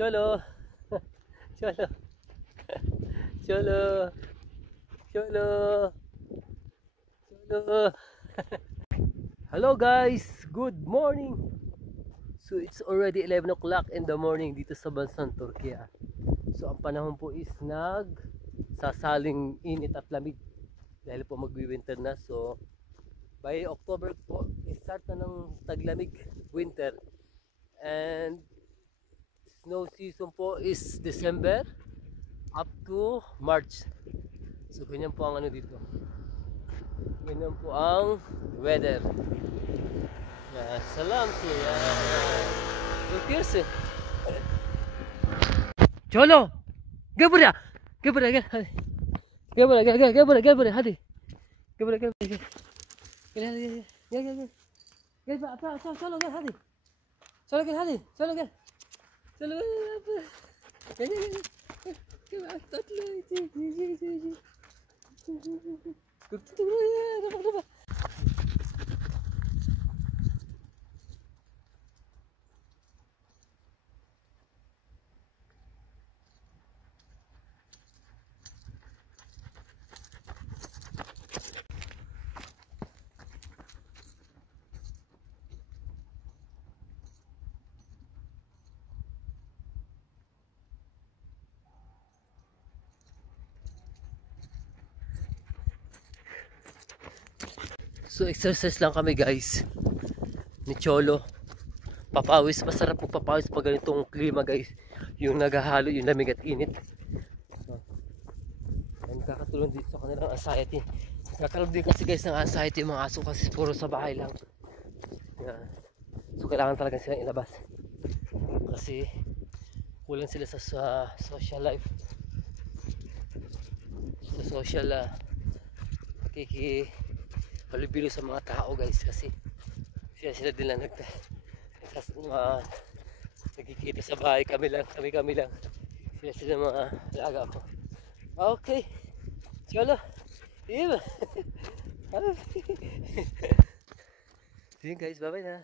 Cholo. Cholo. Cholo. Cholo. Cholo. Hello guys, good morning. So it's already 11 o'clock in the morning dito sa bansang Turkiya. So ang panahon po is sasaling init at lamig dahil po magwi-winter na. So by October po, start na ng taglamig, winter. And snow season po is December up to March. So ganyan po ang ano dito. Ganyan po ang weather. Yan, salam siya. Turkiya. Cholo! Gel buraya! Gel buraya gel hadi. Gel buraya gel buraya hadi. Gel buraya gel. Gel hadi gel. Gel Cholo gel hadi. Cholo gel hadi. Cholo gel. Cholo gel. Gel tatlı. Gel. So exercise lang kami guys ni Cholo. Papawis, masarap po papawis pag ganitong klima guys. Yung naghahalo yung lamig at init. Ang kakatulong dito sa kanilang anxiety. Kakaroon din kasi guys ng anxiety yung mga aso kasi puro sa bahay lang. Yan. So kailangan talaga silang ilabas. Kasi kulang sila sa social life. Sa social palibilo sa mga tao guys, kasi sila din lang nagkikita sa bahay, kami lang sila mga alaga ko. Okay Cholo see you guys, bye bye na.